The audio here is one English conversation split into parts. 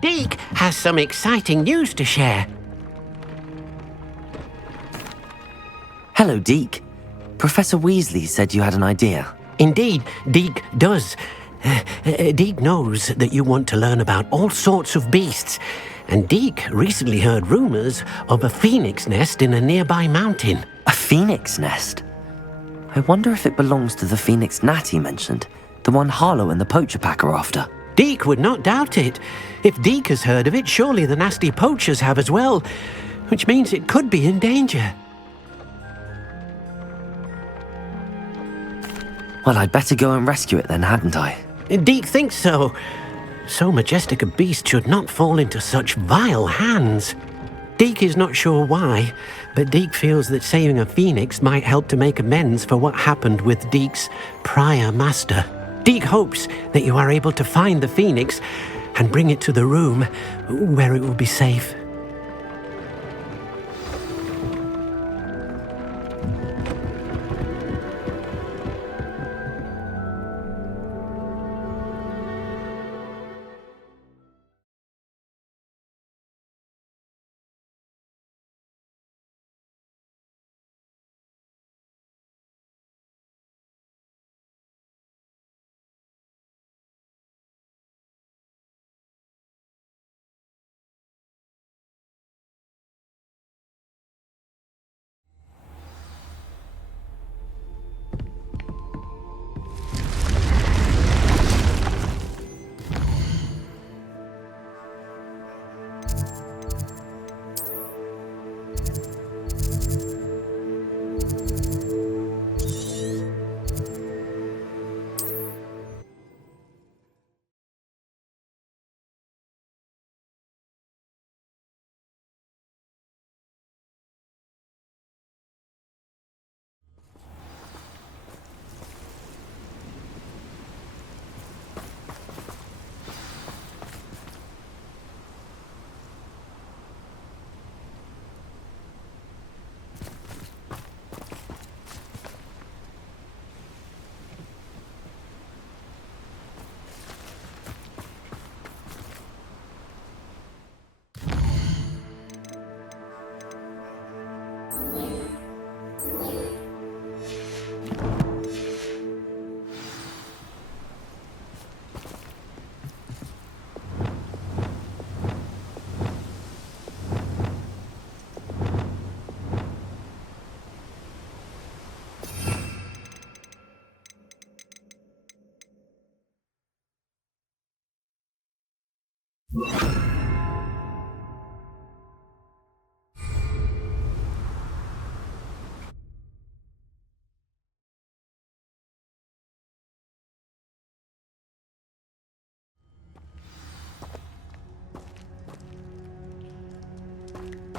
Deke has some exciting news to share. Hello, Deke. Professor Weasley said you had an idea. Indeed, Deke does. Deke knows that you want to learn about all sorts of beasts, and Deke recently heard rumors of a phoenix nest in a nearby mountain. A phoenix nest? I wonder if it belongs to the phoenix Natty mentioned, the one Harlow and the poacher pack are after. Deke would not doubt it. If Deke has heard of it, surely the nasty poachers have as well, which means it could be in danger. Well, I'd better go and rescue it then, hadn't I? Deke thinks so. So majestic a beast should not fall into such vile hands. Deke is not sure why, but Deke feels that saving a phoenix might help to make amends for what happened with Deke's prior master. Deke hopes that you are able to find the phoenix and bring it to the room where it will be safe.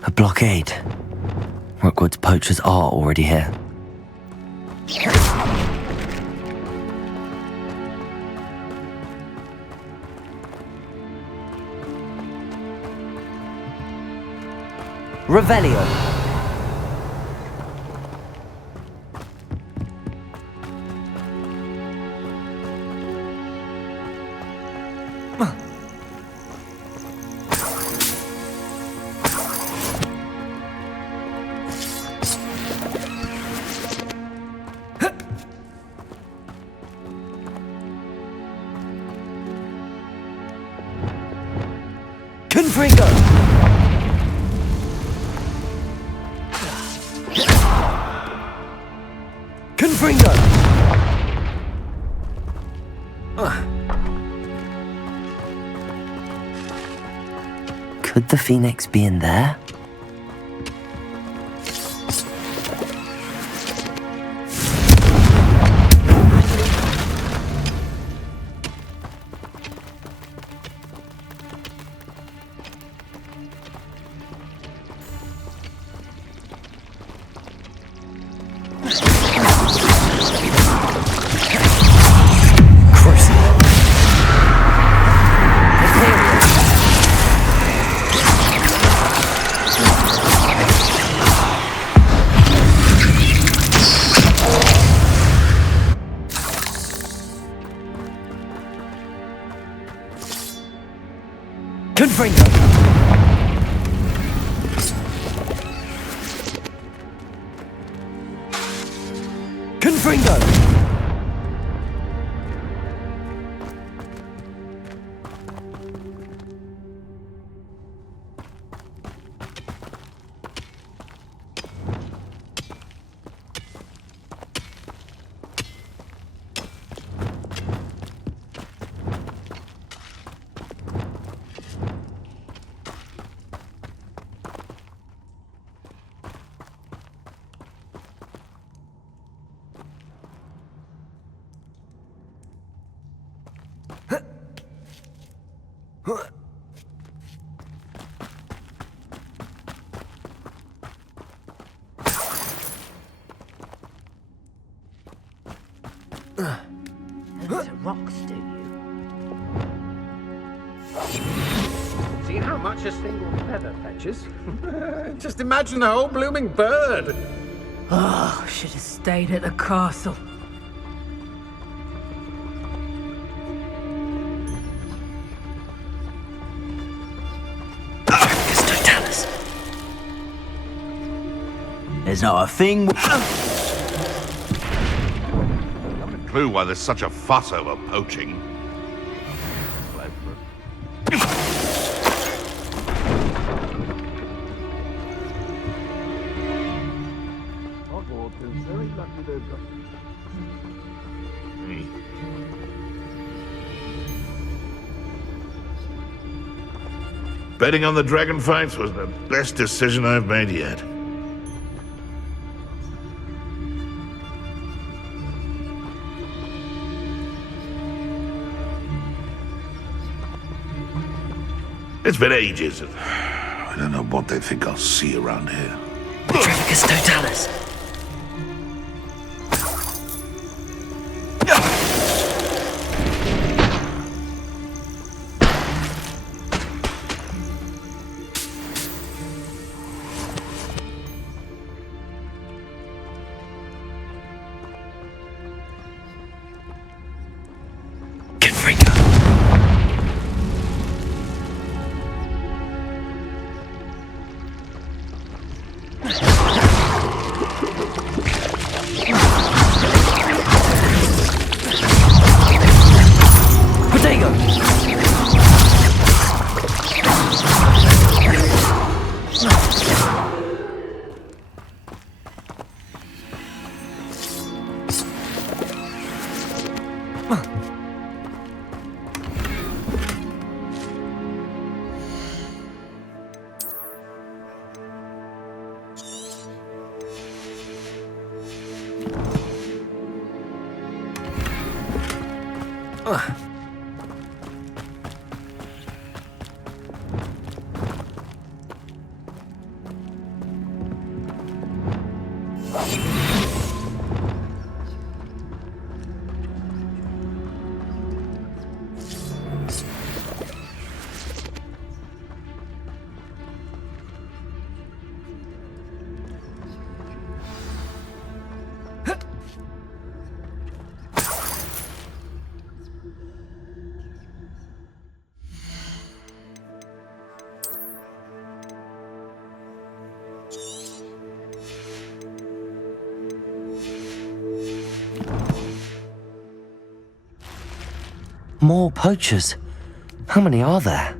A blockade. Rookwood's poachers are already here. Revelio. Confringo! Confringo! Could the phoenix be in there? Confringo! Confringo! To rocks, do you? See how much a single feather fetches? Just imagine the whole blooming bird. Oh, should have stayed at the castle. There's not a thing. Clue why there's such a fuss over poaching. Hogwarts is very lucky they've got. Betting on the dragon fights was the best decision I've made yet. It's been ages. I don't know what they think I'll see around here. Petrificus totalis. More poachers? How many are there?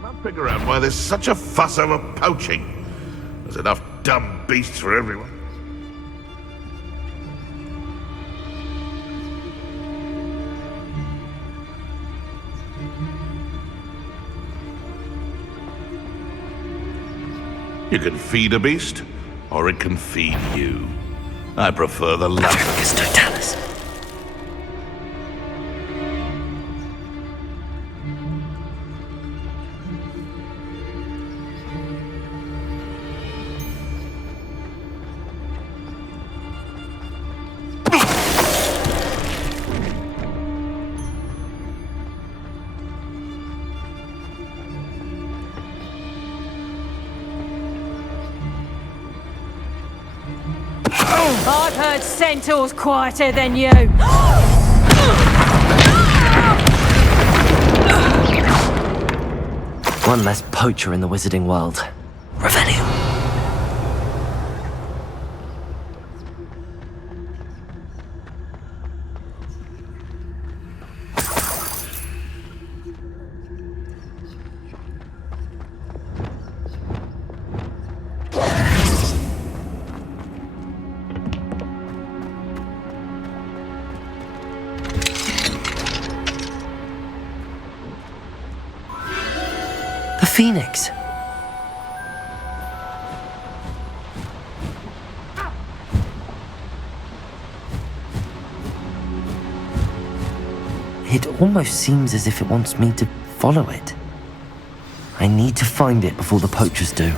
Can't figure out why there's such a fuss over poaching. There's enough dumb beasts for everyone. You can feed a beast, or it can feed you. I prefer the latter. Petrificus totalis. I've heard centaurs quieter than you. One less poacher in the wizarding world. Revelio. The Phoenix. It almost seems as if it wants me to follow it. I need to find it before the poachers do.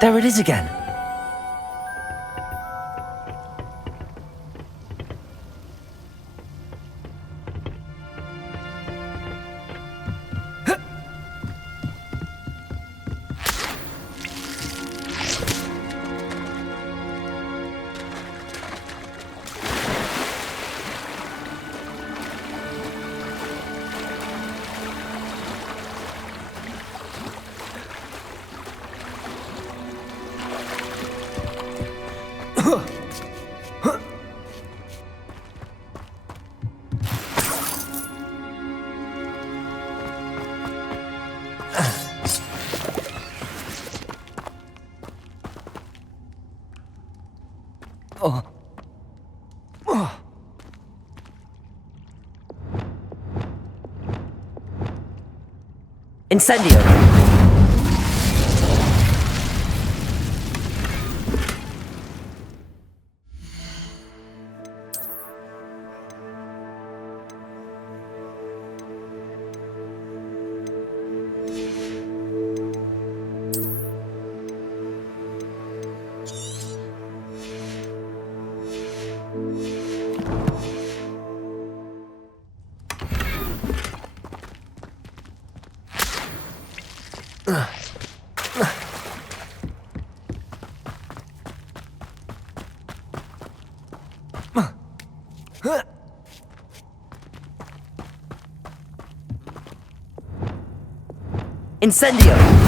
There it is again. Incendio! Incendio!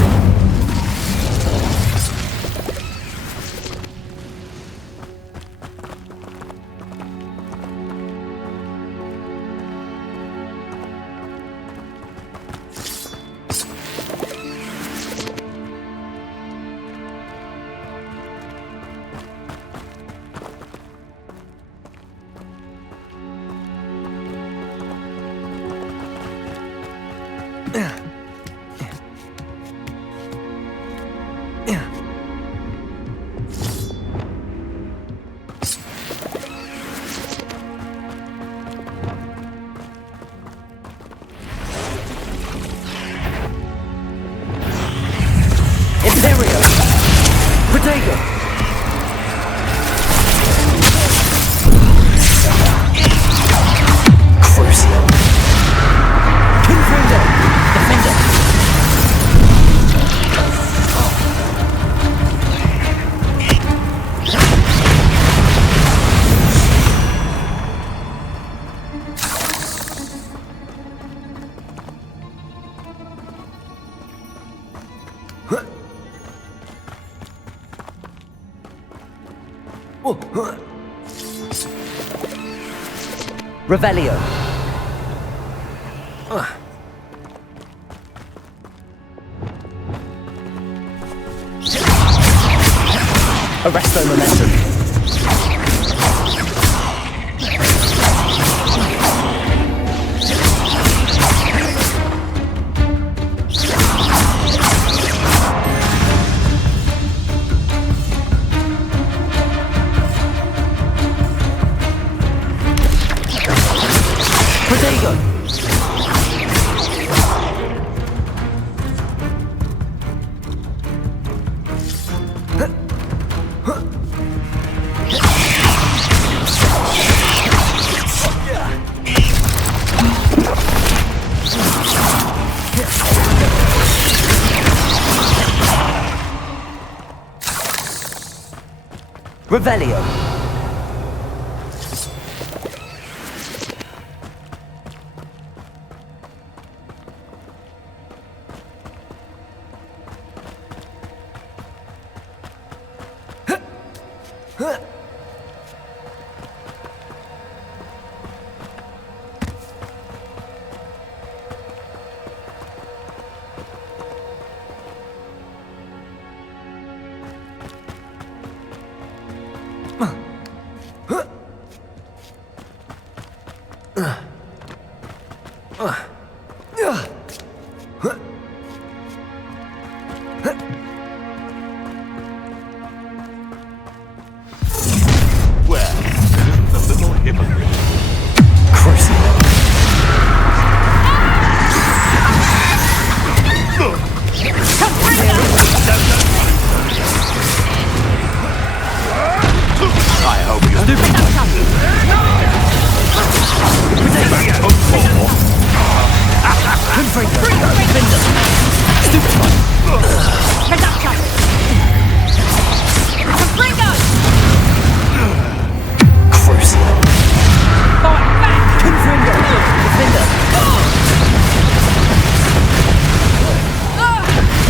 Defend Revelio. Arresto momentum. Protego. Revelio.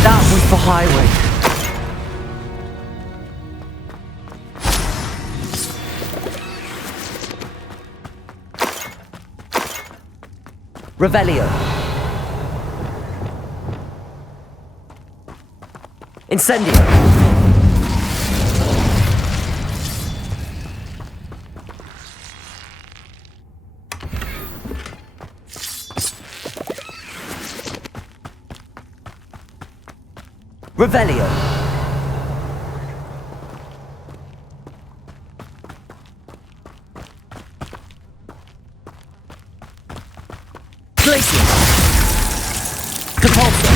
That was the highway. Revelio. Incendio. Revelio. Glacier. Compulsor.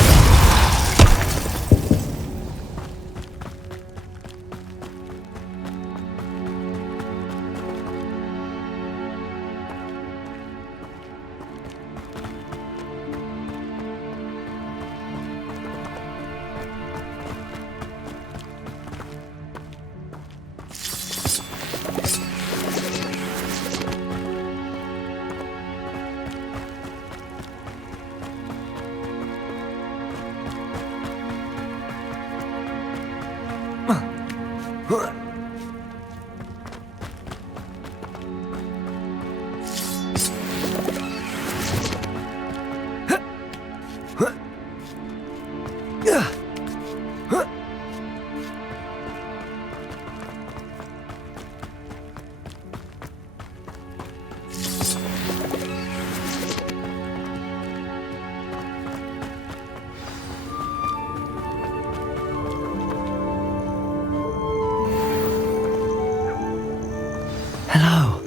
Hello.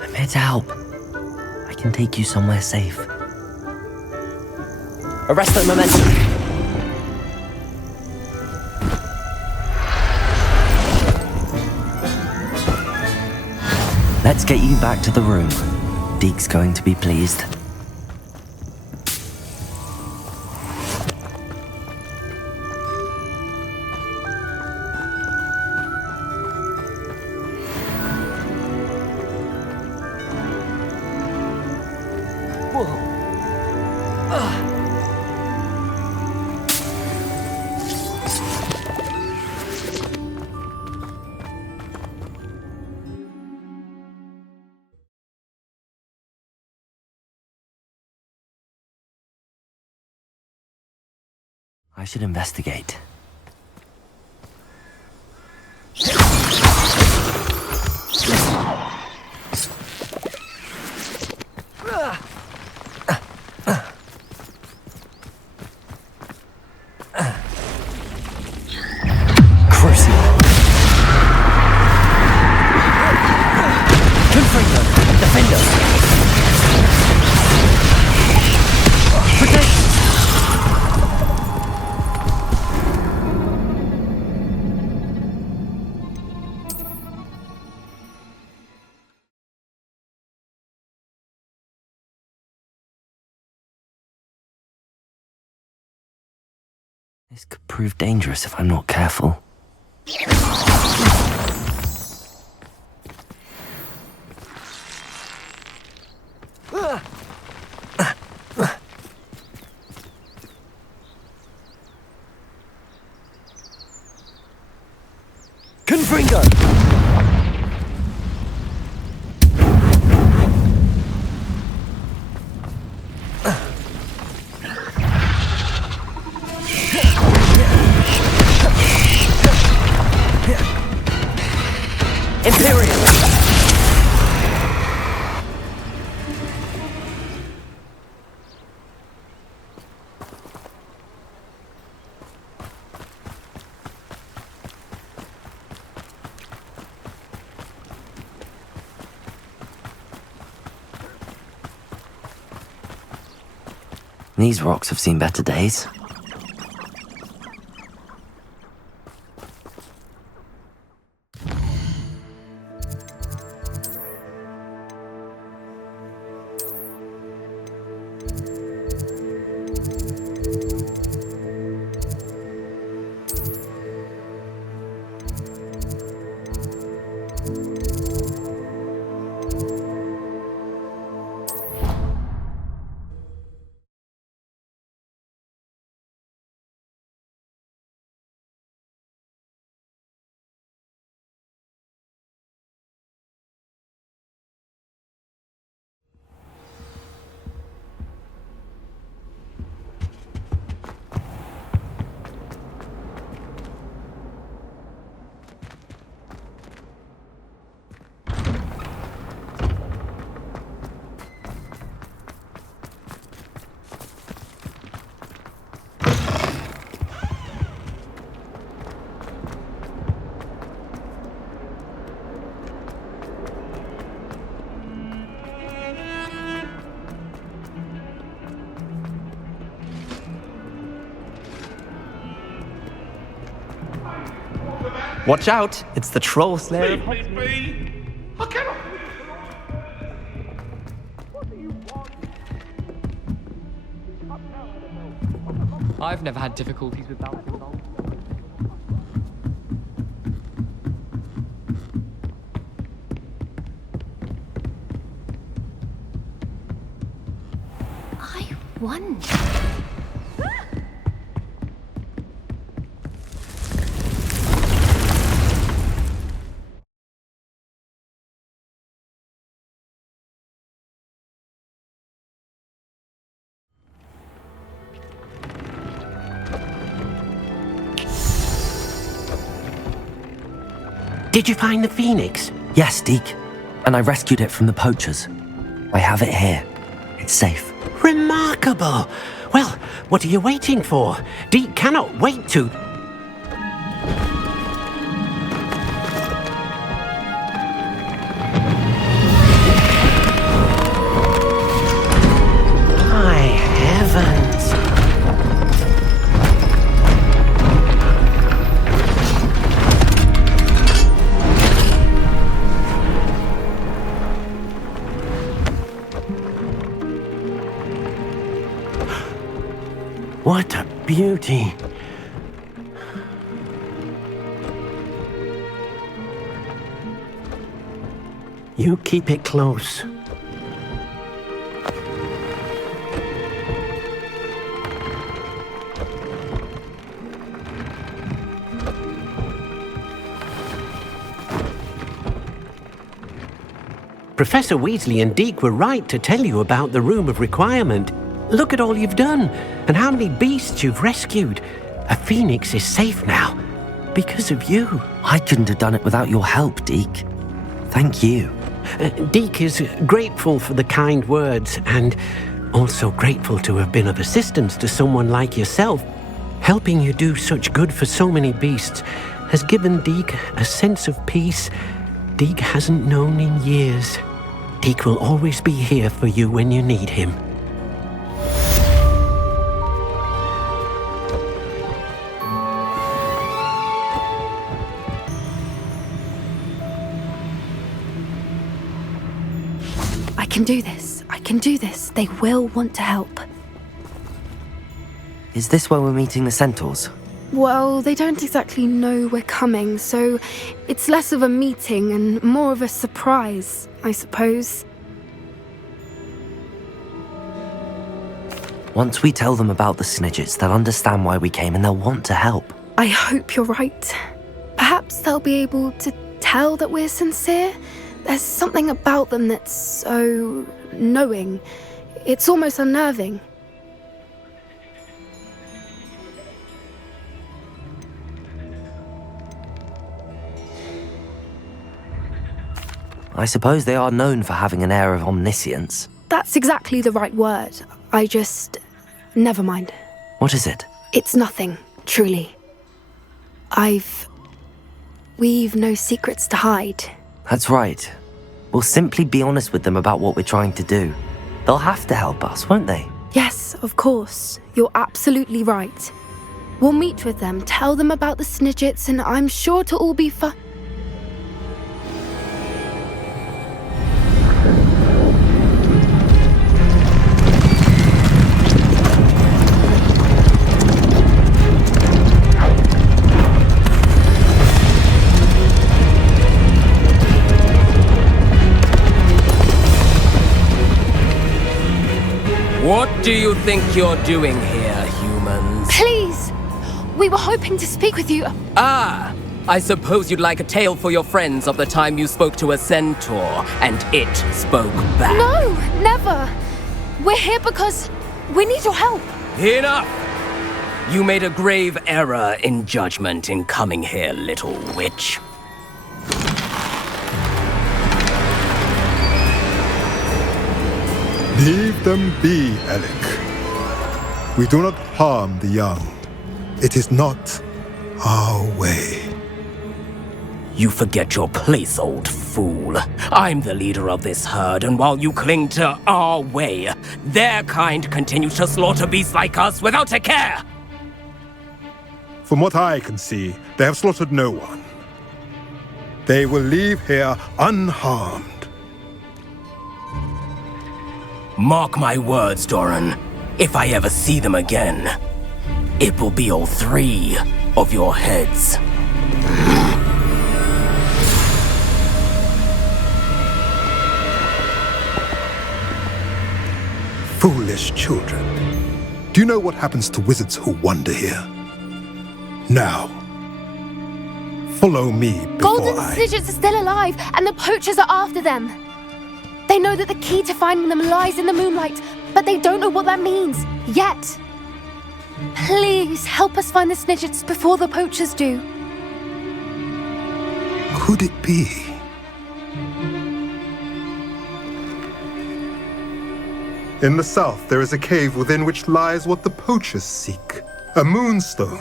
I'm here to help. I can take you somewhere safe. Arresto momentum. Let's get you back to the room. Deke's going to be pleased. I should investigate. This could prove dangerous if I'm not careful. Confringo! These rocks have seen better days. Watch out! It's the troll slayer. Please be. I cannot. I've never had difficulties with bouncing along. I wonder. Did you find the phoenix? Yes, Deke. And I rescued it from the poachers. I have it here. It's safe. Remarkable! Well, what are you waiting for? Deke cannot wait to... My heavens! What a beauty! You keep it close. Professor Weasley and Deke were right to tell you about the Room of Requirement. Look at all you've done, and how many beasts you've rescued. A phoenix is safe now, because of you. I couldn't have done it without your help, Deke. Thank you. Deke is grateful for the kind words, and also grateful to have been of assistance to someone like yourself. Helping you do such good for so many beasts has given Deke a sense of peace Deke hasn't known in years. Deke will always be here for you when you need him. I can do this. I can do this. They will want to help. Is this where we're meeting the centaurs? Well, they don't exactly know we're coming, so it's less of a meeting and more of a surprise, I suppose. Once we tell them about the Snidgets, they'll understand why we came and they'll want to help. I hope you're right. Perhaps they'll be able to tell that we're sincere. There's something about them that's so knowing. It's almost unnerving. I suppose they are known for having an air of omniscience. That's exactly the right word. Never mind. What is it? It's nothing, truly. We've no secrets to hide. That's right. We'll simply be honest with them about what we're trying to do. They'll have to help us, won't they? Yes, of course. You're absolutely right. We'll meet with them, tell them about the Snidgets, and I'm sure to all be fun. What do you think you're doing here, humans? Please! We were hoping to speak with you. Ah! I suppose you'd like a tale for your friends of the time you spoke to a centaur, and it spoke back. No, never! We're here because we need your help. Enough! You made a grave error in judgment in coming here, little witch. Leave them be, Alec. We do not harm the young. It is not our way. You forget your place, old fool. I'm the leader of this herd, and while you cling to our way, their kind continues to slaughter beasts like us without a care! From what I can see, they have slaughtered no one. They will leave here unharmed. Mark my words, Doran. If I ever see them again, it will be all 3 of your heads. Foolish children. Do you know what happens to wizards who wander here? Now, follow me before Golden Snidgets are still alive, and the poachers are after them. They know that the key to finding them lies in the moonlight, but they don't know what that means, yet. Please, help us find the Snidgets before the poachers do. Could it be? In the south, there is a cave within which lies what the poachers seek. A moonstone.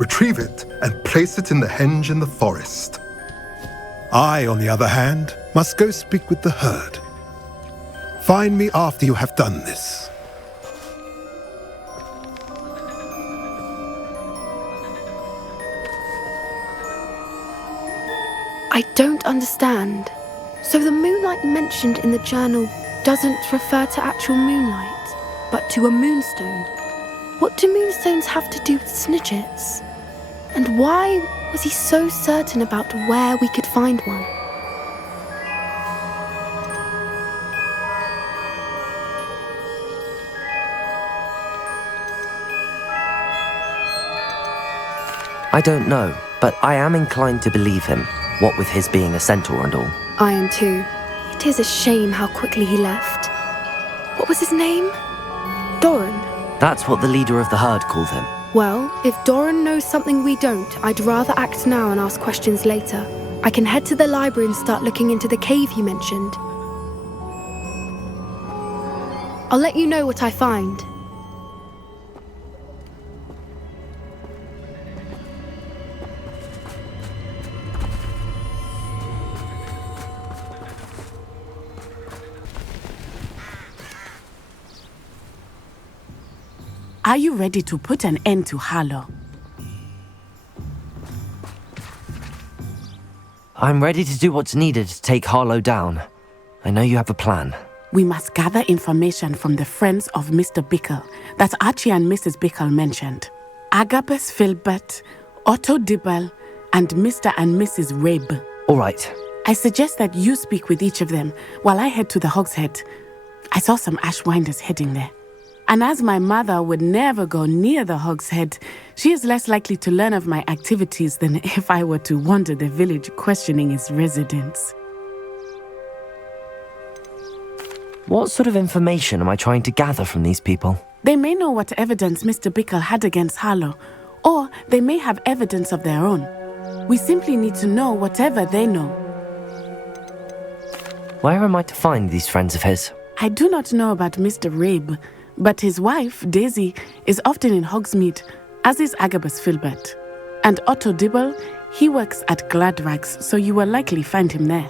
Retrieve it and place it in the henge in the forest. I, on the other hand, must go speak with the herd. Find me after you have done this. I don't understand. So the moonlight mentioned in the journal doesn't refer to actual moonlight, but to a moonstone. What do moonstones have to do with Snidgets? And why was he so certain about where we could find one? I don't know, but I am inclined to believe him, what with his being a centaur and all. I am too. It is a shame how quickly he left. What was his name? Doran? That's what the leader of the herd called him. Well, if Doran knows something we don't, I'd rather act now and ask questions later. I can head to the library and start looking into the cave you mentioned. I'll let you know what I find. Are you ready to put an end to Harlow? I'm ready to do what's needed to take Harlow down. I know you have a plan. We must gather information from the friends of Mr. Bickle that Archie and Mrs. Bickle mentioned. Agabus Filbert, Otto Dibble, and Mr. and Mrs. Rabe. All right. I suggest that you speak with each of them while I head to the Hogshead. I saw some Ashwinders heading there. And as my mother would never go near the Hogshead, she is less likely to learn of my activities than if I were to wander the village questioning its residents. What sort of information am I trying to gather from these people? They may know what evidence Mr. Bickle had against Harlow, or they may have evidence of their own. We simply need to know whatever they know. Where am I to find these friends of his? I do not know about Mr. Rabe, but his wife, Daisy, is often in Hogsmeade, as is Agabus Filbert. And Otto Dibble, he works at Gladrags, so you will likely find him there.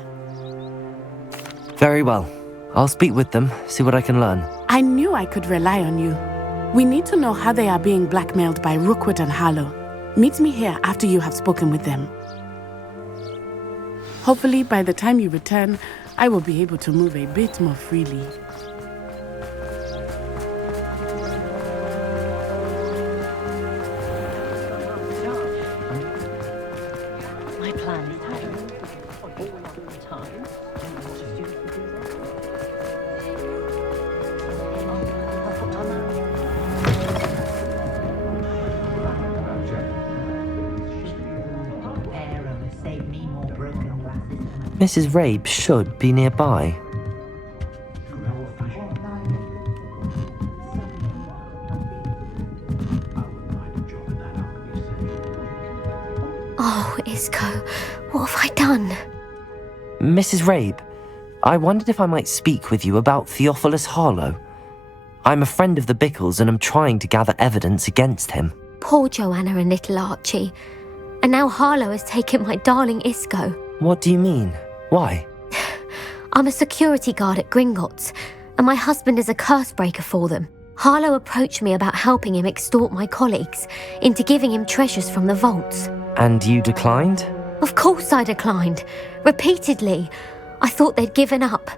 Very well. I'll speak with them, see what I can learn. I knew I could rely on you. We need to know how they are being blackmailed by Rookwood and Harlow. Meet me here after you have spoken with them. Hopefully, by the time you return, I will be able to move a bit more freely. Mrs. Rabe should be nearby. Oh, Isco, what have I done? Mrs. Rabe, I wondered if I might speak with you about Theophilus Harlow. I'm a friend of the Bickles and am trying to gather evidence against him. Poor Joanna and little Archie. And now Harlow has taken my darling Isco. What do you mean? Why? I'm a security guard at Gringotts, and my husband is a curse breaker for them. Harlow approached me about helping him extort my colleagues into giving him treasures from the vaults. And you declined? Of course I declined. Repeatedly. I thought they'd given up,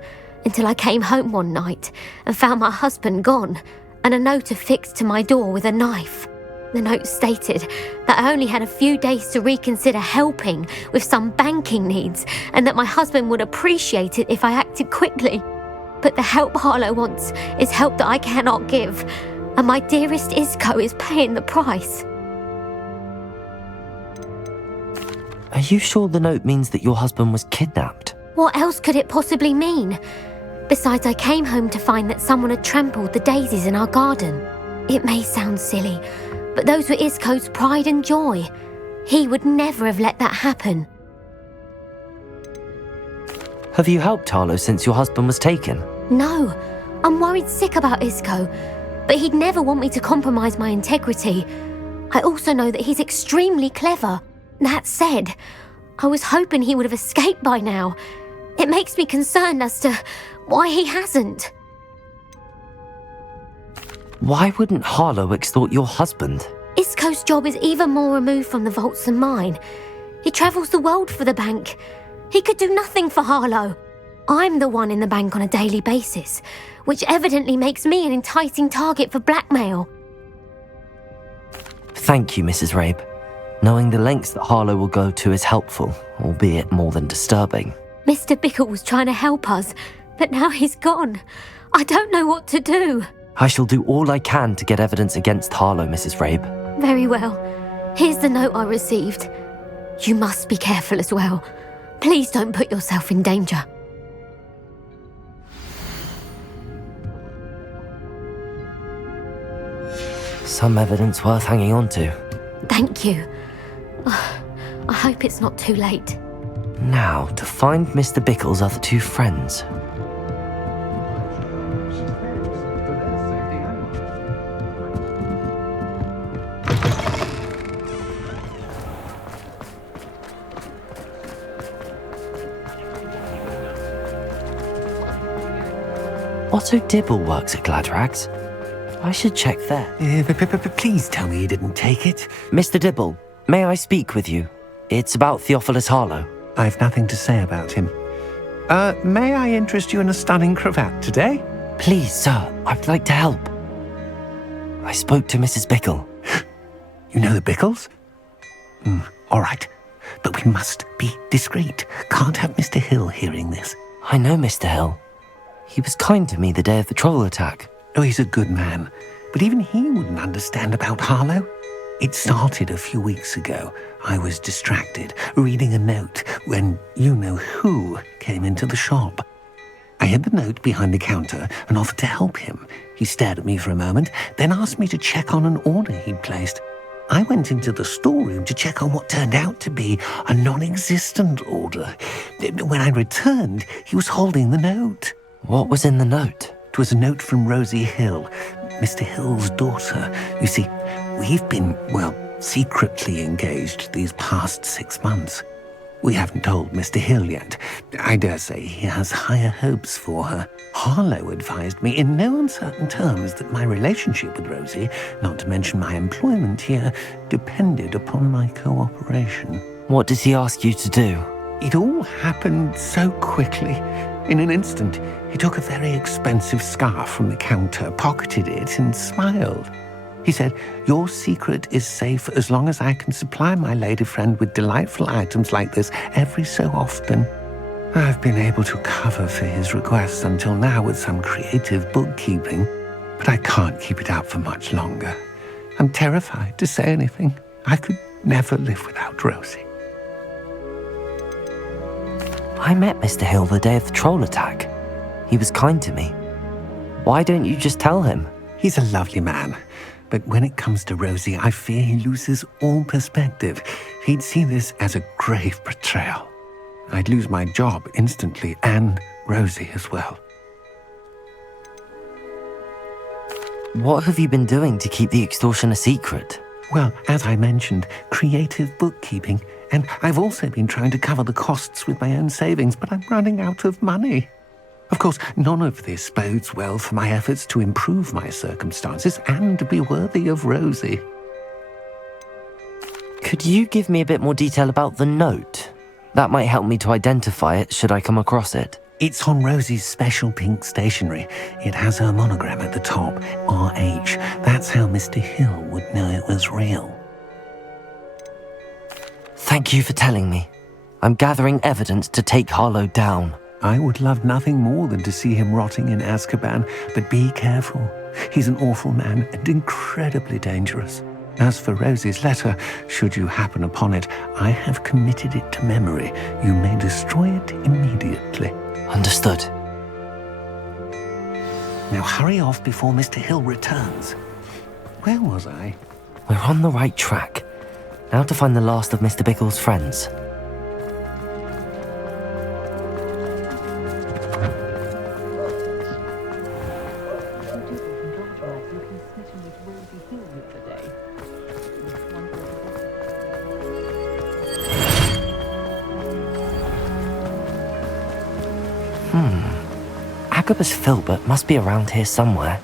until I came home one night and found my husband gone, and a note affixed to my door with a knife. The note stated that I only had a few days to reconsider helping with some banking needs, and that my husband would appreciate it if I acted quickly. But the help Harlow wants is help that I cannot give, and my dearest Isco is paying the price. Are you sure the note means that your husband was kidnapped? What else could it possibly mean? Besides, I came home to find that someone had trampled the daisies in our garden. It may sound silly, but those were Isco's pride and joy. He would never have let that happen. Have you helped Harlow since your husband was taken? No, I'm worried sick about Isco, but he'd never want me to compromise my integrity. I also know that he's extremely clever. That said, I was hoping he would have escaped by now. It makes me concerned as to why he hasn't. Why wouldn't Harlow extort your husband? Isco's job is even more removed from the vaults than mine. He travels the world for the bank. He could do nothing for Harlow. I'm the one in the bank on a daily basis, which evidently makes me an enticing target for blackmail. Thank you, Mrs. Rabe. Knowing the lengths that Harlow will go to is helpful, albeit more than disturbing. Mr. Bickle was trying to help us, but now he's gone. I don't know what to do. I shall do all I can to get evidence against Harlow, Mrs. Rabe. Very well. Here's the note I received. You must be careful as well. Please don't put yourself in danger. Some evidence worth hanging on to. Thank you. I hope it's not too late. Now, to find Mr. Bickle's other two friends. Otto Dibble works at Gladrags. I should check there. Please tell me you didn't take it. Mr. Dibble, may I speak with you? It's about Theophilus Harlow. I've nothing to say about him. May I interest you in a stunning cravat today? Please, sir, I'd like to help. I spoke to Mrs. Bickle. You know the Bickles? All right. But we must be discreet. Can't have Mr. Hill hearing this. I know Mr. Hill. He was kind to me the day of the troll attack. Oh, he's a good man. But even he wouldn't understand about Harlow. It started a few weeks ago. I was distracted, reading a note, when you-know-who came into the shop. I hid the note behind the counter and offered to help him. He stared at me for a moment, then asked me to check on an order he'd placed. I went into the storeroom to check on what turned out to be a non-existent order. When I returned, he was holding the note. What was in the note? It was a note from Rosie Hill, Mr. Hill's daughter. You see, we've been, secretly engaged these past 6 months. We haven't told Mr. Hill yet. I dare say he has higher hopes for her. Harlow advised me in no uncertain terms that my relationship with Rosie, not to mention my employment here, depended upon my cooperation. What did he ask you to do? It all happened so quickly. In an instant, he took a very expensive scarf from the counter, pocketed it, and smiled. He said, "Your secret is safe as long as I can supply my lady friend with delightful items like this every so often." I've been able to cover for his requests until now with some creative bookkeeping, but I can't keep it up for much longer. I'm terrified to say anything. I could never live without Rosie. I met Mr. Hill the day of the troll attack. He was kind to me. Why don't you just tell him? He's a lovely man. But when it comes to Rosie, I fear he loses all perspective. He'd see this as a grave betrayal. I'd lose my job instantly, and Rosie as well. What have you been doing to keep the extortion a secret? Well, as I mentioned, creative bookkeeping. And I've also been trying to cover the costs with my own savings, but I'm running out of money. Of course, none of this bodes well for my efforts to improve my circumstances and to be worthy of Rosie. Could you give me a bit more detail about the note? That might help me to identify it should I come across it. It's on Rosie's special pink stationery. It has her monogram at the top, RH. That's how Mr. Hill would know it was real. Thank you for telling me. I'm gathering evidence to take Harlow down. I would love nothing more than to see him rotting in Azkaban, but be careful. He's an awful man and incredibly dangerous. As for Rosie's letter, should you happen upon it, I have committed it to memory. You may destroy it immediately. Understood. Now hurry off before Mr. Hill returns. Where was I? We're on the right track. Now to find the last of Mr. Bickle's friends. Agabus Filbert must be around here somewhere.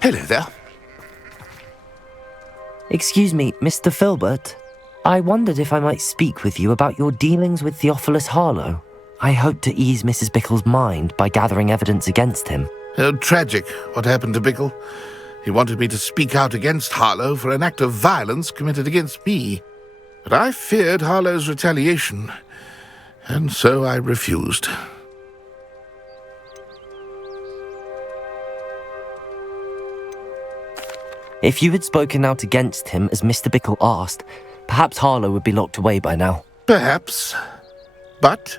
Hello there. Excuse me, Mr. Filbert. I wondered if I might speak with you about your dealings with Theophilus Harlow. I hope to ease Mrs. Bickle's mind by gathering evidence against him. Oh, tragic what happened to Bickle. He wanted me to speak out against Harlow for an act of violence committed against me. But I feared Harlow's retaliation, and so I refused. If you had spoken out against him as Mr. Bickle asked, perhaps Harlow would be locked away by now. Perhaps. But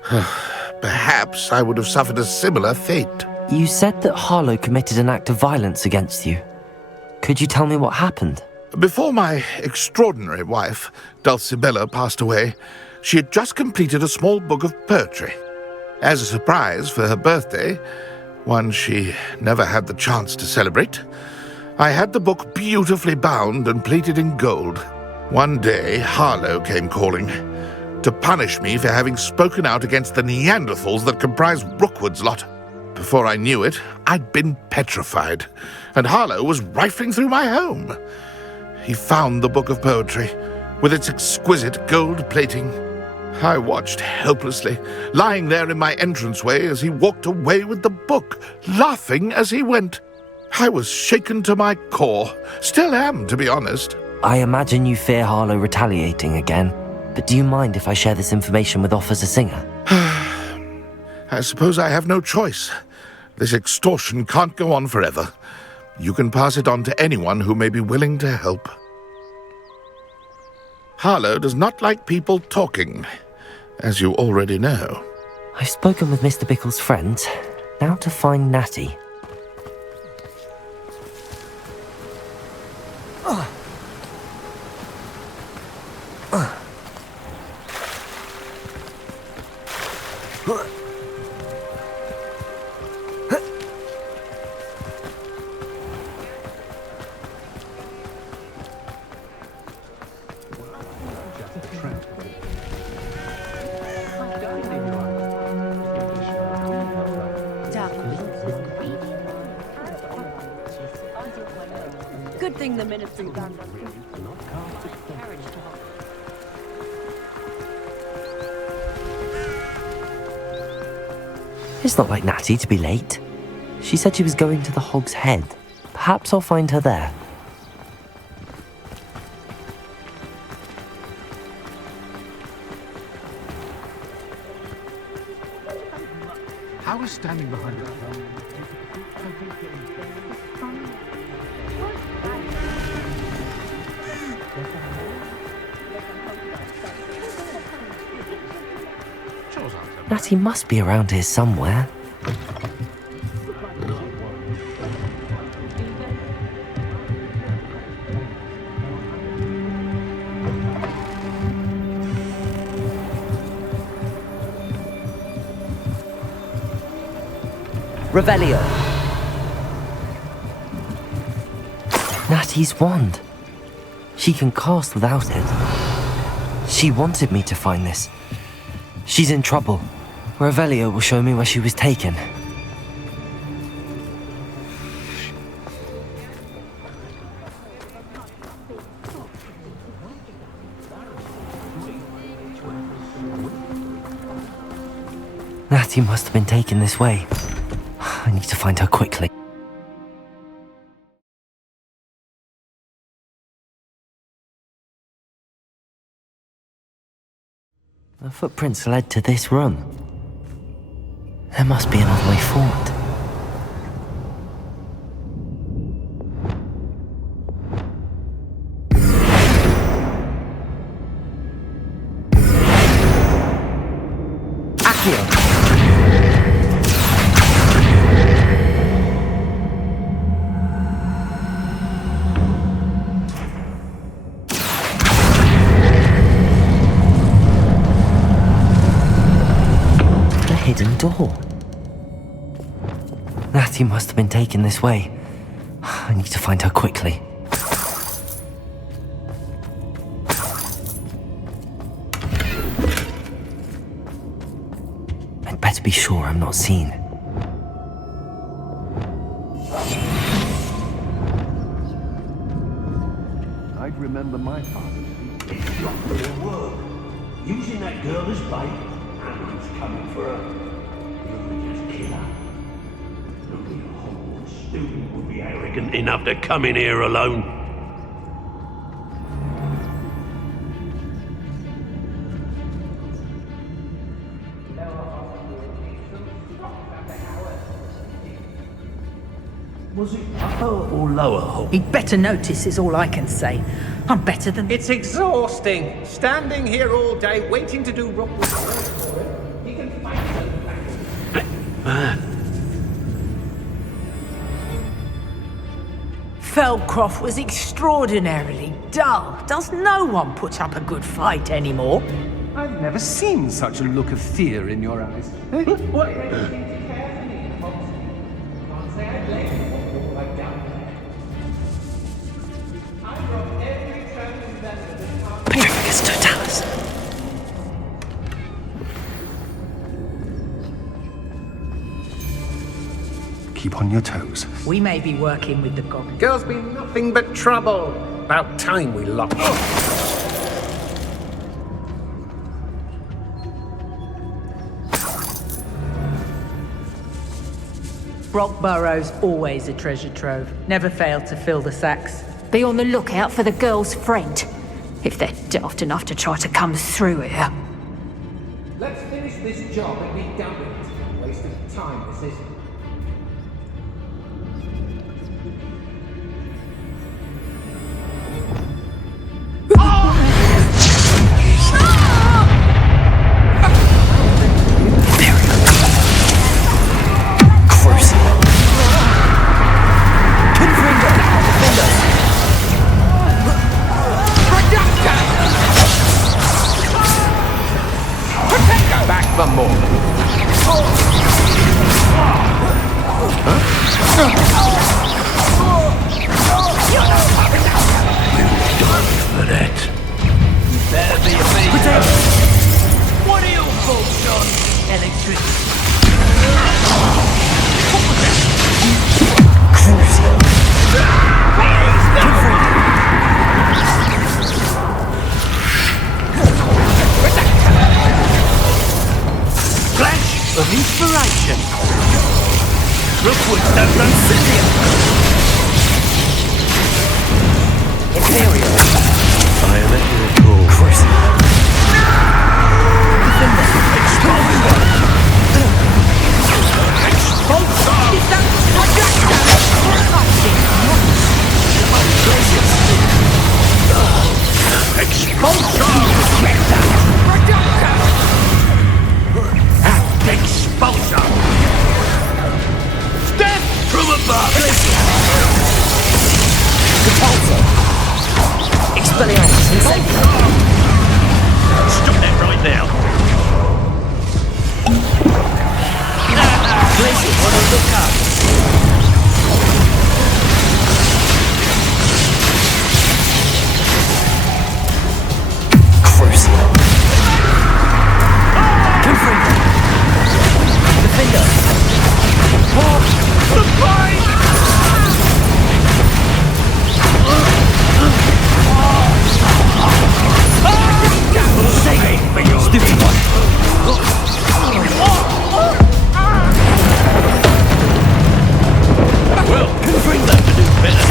perhaps I would have suffered a similar fate. You said that Harlow committed an act of violence against you. Could you tell me what happened? Before my extraordinary wife, Dulcibella, passed away, she had just completed a small book of poetry. As a surprise for her birthday, one she never had the chance to celebrate, I had the book beautifully bound and plated in gold. One day, Harlow came calling to punish me for having spoken out against the Neanderthals that comprised Rookwood's lot. Before I knew it, I'd been petrified, and Harlow was rifling through my home. He found the book of poetry, with its exquisite gold plating. I watched helplessly, lying there in my entranceway as he walked away with the book, laughing as he went. I was shaken to my core. Still am, to be honest. I imagine you fear Harlow retaliating again, but do you mind if I share this information with Officer Singer? I suppose I have no choice. This extortion can't go on forever. You can pass it on to anyone who may be willing to help. Harlow does not like people talking, as you already know. I've spoken with Mr. Bickle's friends. Now to find Natty. Good thing the ministry done. It's not like Natty to be late. She said she was going to the Hog's Head. Perhaps I'll find her there. I was standing behind it. Natty must be around here somewhere. Revelio. Natty's wand. She can cast without it. She wanted me to find this. She's in trouble. Revelio will show me where she was taken. Natty must have been taken this way. I need to find her quickly. The footprints led to this room. There must be another way forward. Accio! Hidden door. Natty must have been taken this way. I need to find her quickly. I'd better be sure I'm not seen. I'd remember my father. Their work. Using that girl as bait. Anyone's coming for her. You'll just kill her. Only a Hogwarts student would be arrogant enough to come in here alone. Was it upper or lower Hogwarts? He'd better notice is all I can say. I'm better than... It's exhausting. Standing here all day, waiting to do Rookwood's work for him. He can fight Feldcroft was extraordinarily dull. Does no one put up a good fight anymore? I've never seen such a look of fear in your eyes. Petrificus totalis. Keep on your toes. We may be working with the goblin. Girls be nothing but trouble. About time we locked up. Brockborough's always a treasure trove. Never failed to fill the sacks. Be on the lookout for the girl's friend, if they're daft enough to try to come through here. Let's finish this job and be done with it. Waste of time, this is. Back for more. For that. Better be a big. What are your thoughts on electricity? Flash of inspiration. Rookwood don't run Scythian. Imperial. I am at your call. Crucible. Expulsor. Expulsor. Death from above. Expelliarmus incendiary. Stop that right now. Glacius on the lookout. Crucible. Confringo. Defender. The fight! Stupid one. Well, confront that to do better.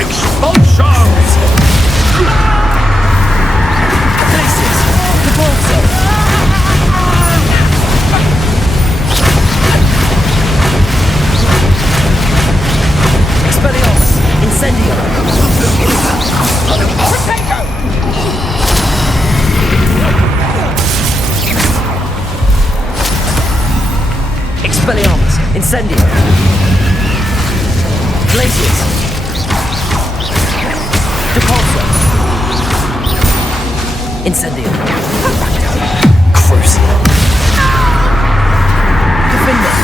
Expulsor! Glacius. Devolso. Expelliarmus. Incendio. Expelliarmus. Incendio. Glacius. Devolso. Incendio. Crucible. Defender.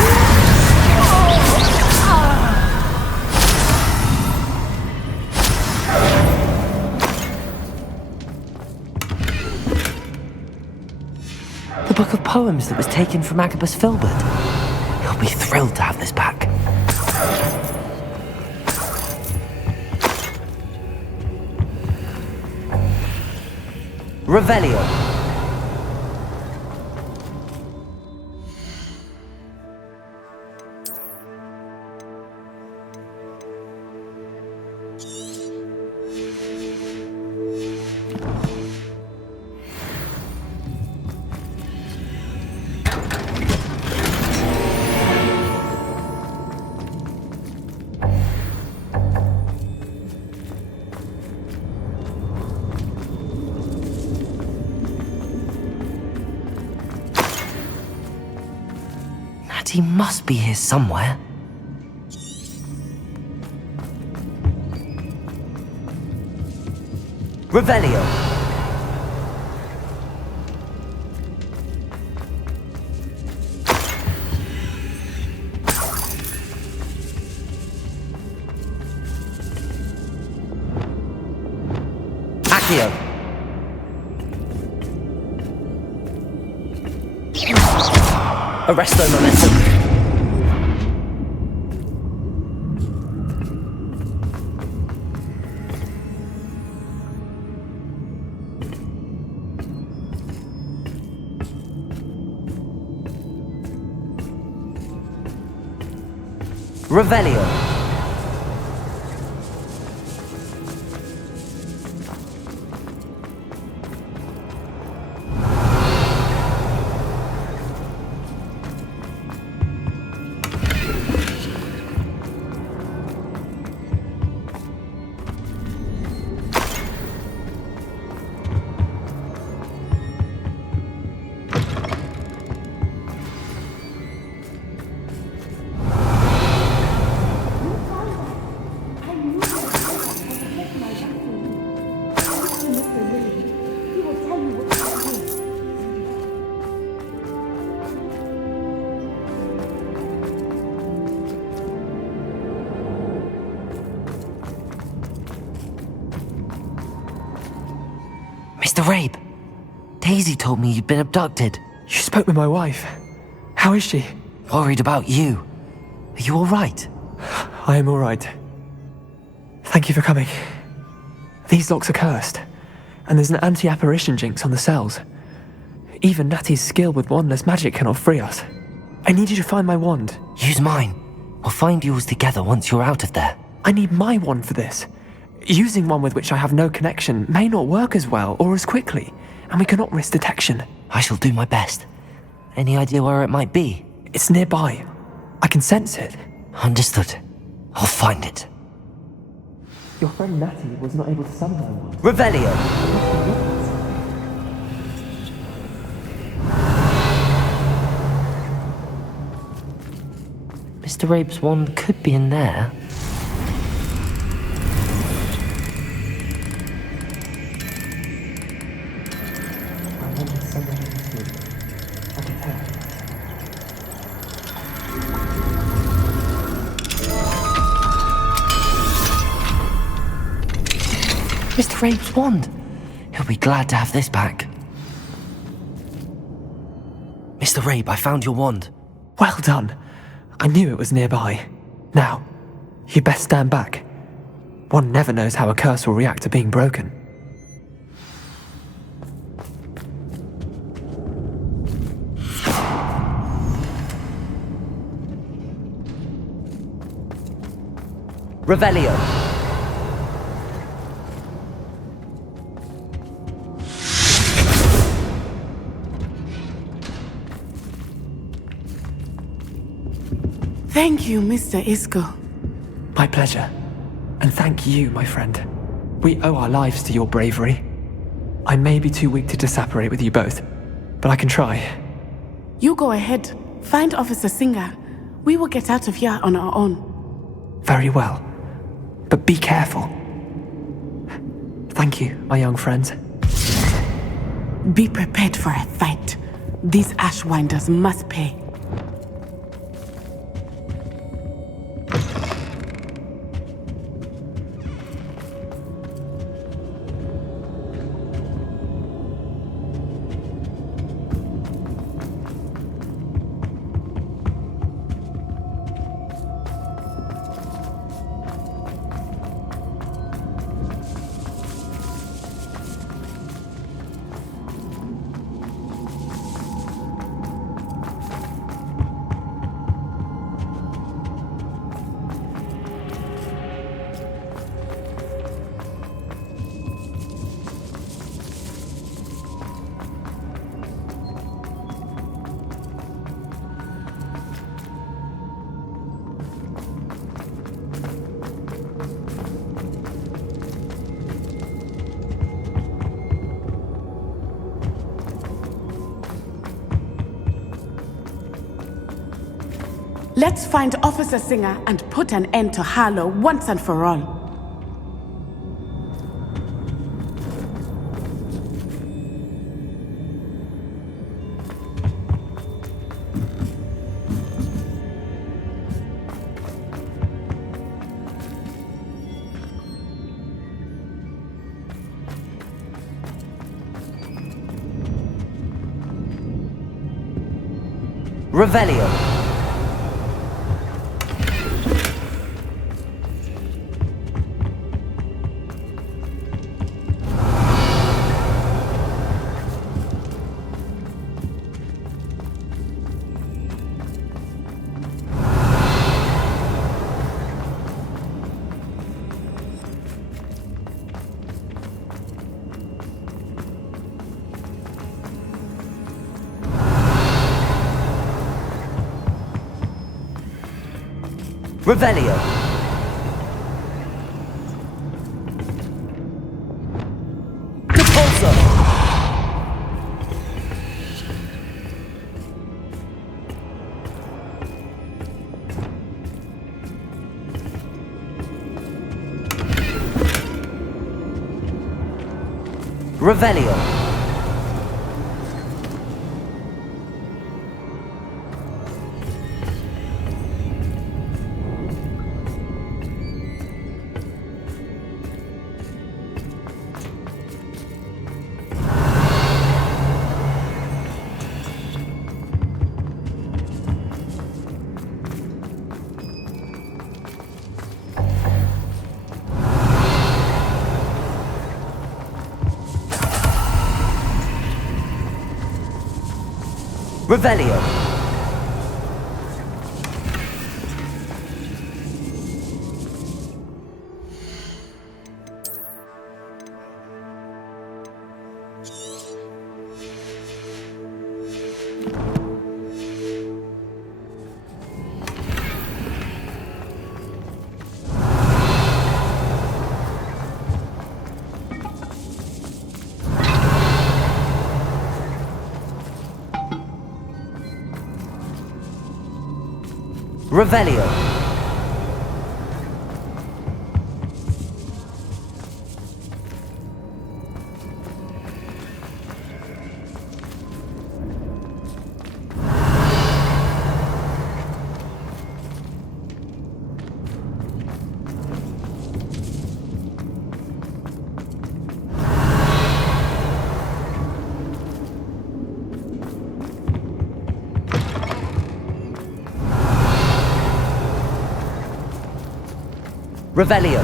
The book of poems that was taken from Agabus Filbert. He'll be thrilled to have this back. Revelio. Natty must be here somewhere. Revelio. Accio. Arresto momentum. Revelio. Mr. Rabe, Daisy told me you'd been abducted. You spoke with my wife. How is she? Worried about you. Are you all right? I am all right. Thank you for coming. These locks are cursed, and there's an anti-apparition jinx on the cells. Even Natty's skill with wandless magic cannot free us. I need you to find my wand. Use mine. We'll find yours together once you're out of there. I need my wand for this. Using one with which I have no connection may not work as well or as quickly, and we cannot risk detection. I shall do my best. Any idea where it might be? It's nearby. I can sense it. Understood. I'll find it. Your friend Natty was not able to summon my wand. Revelio! Mr. Rabe's wand could be in there. Mr. Rabe's wand. He'll be glad to have this back. Mr. Rabe, I found your wand. Well done. I knew it was nearby. Now, you best stand back. One never knows how a curse will react to being broken. Revelio. Thank you, Mr. Isco. My pleasure. And thank you, my friend. We owe our lives to your bravery. I may be too weak to disapparate with you both, but I can try. You go ahead. Find Officer Singer. We will get out of here on our own. Very well. But be careful. Thank you, my young friends. Be prepared for a fight. These Ashwinders must pay. Let's find Officer Singer and put an end to Harlow once and for all. Revelio. Revelio. Depulso. Revelio. Revelio. Revelio. Revelio.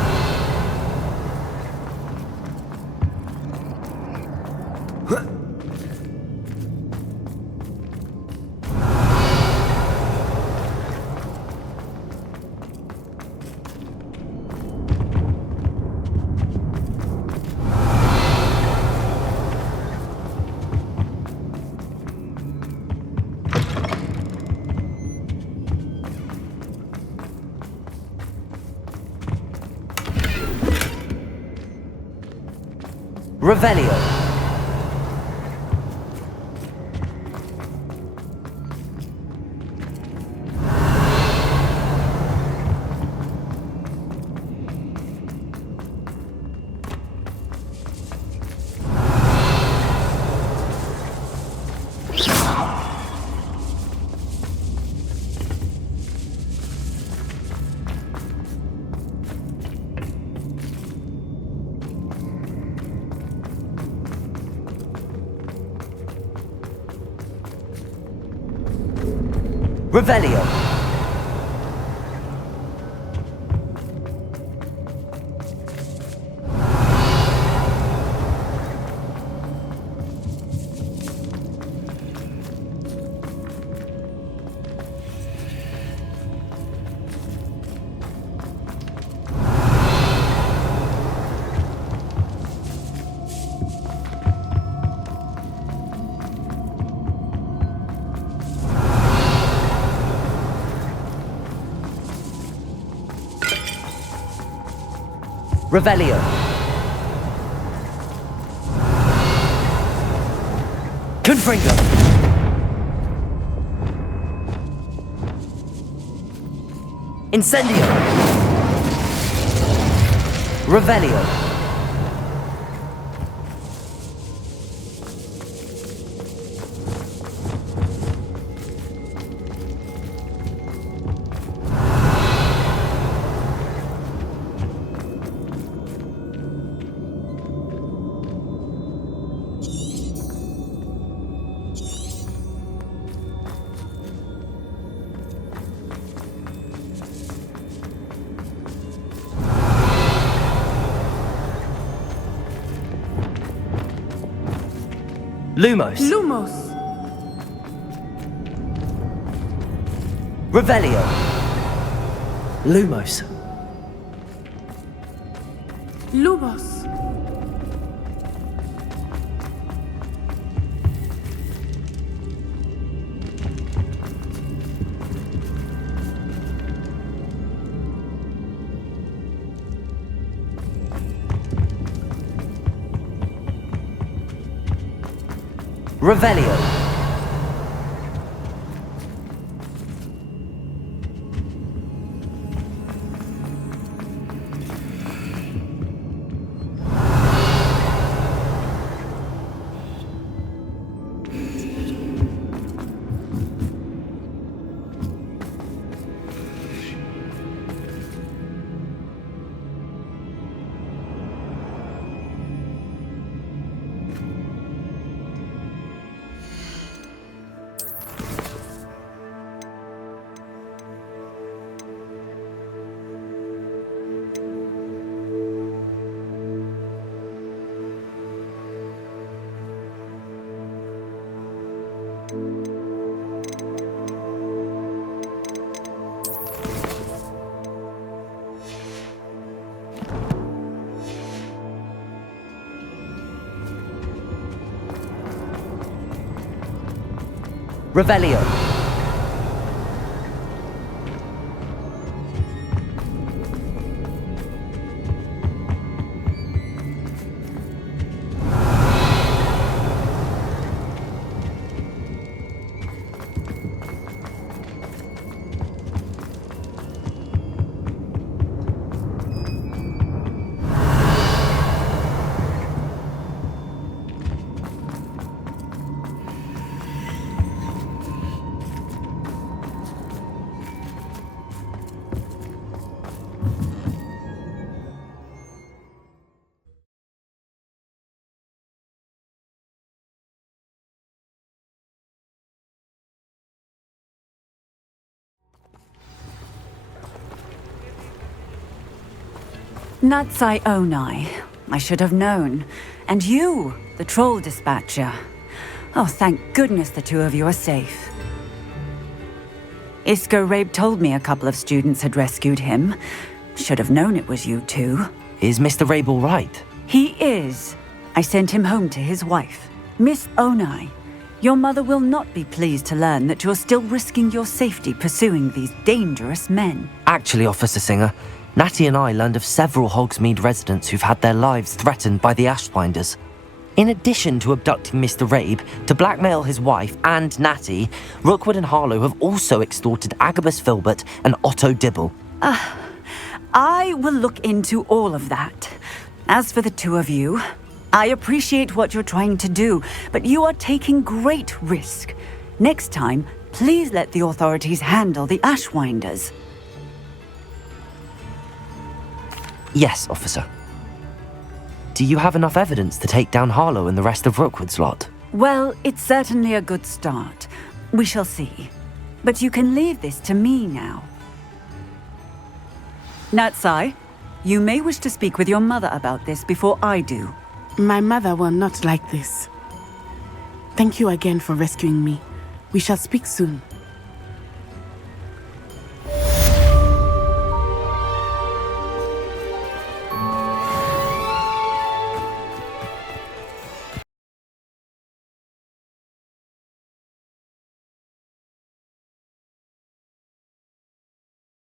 Revelio. Revelio. Revelio. Confringo. Incendio. Revelio. Lumos. Lumos. Revelio. Lumos. Lumos. Revelio. Revelio. Natsai Onai. I should have known. And you, the troll dispatcher. Oh, thank goodness the two of you are safe. Isco Rabe told me a couple of students had rescued him. Should have known it was you two. Is Mr. Rabe all right? He is. I sent him home to his wife. Miss Onai, your mother will not be pleased to learn that you're still risking your safety pursuing these dangerous men. Actually, Officer Singer, Natty and I learned of several Hogsmeade residents who've had their lives threatened by the Ashwinders. In addition to abducting Mr. Rabe to blackmail his wife and Natty, Rookwood and Harlow have also extorted Agabus Filbert and Otto Dibble. I will look into all of that. As for the two of you, I appreciate what you're trying to do, but you are taking great risk. Next time, please let the authorities handle the Ashwinders. Yes, officer. Do you have enough evidence to take down Harlow and the rest of Rookwood's lot? Well, it's certainly a good start. We shall see. But you can leave this to me now. Natsai, you may wish to speak with your mother about this before I do. My mother will not like this. Thank you again for rescuing me. We shall speak soon.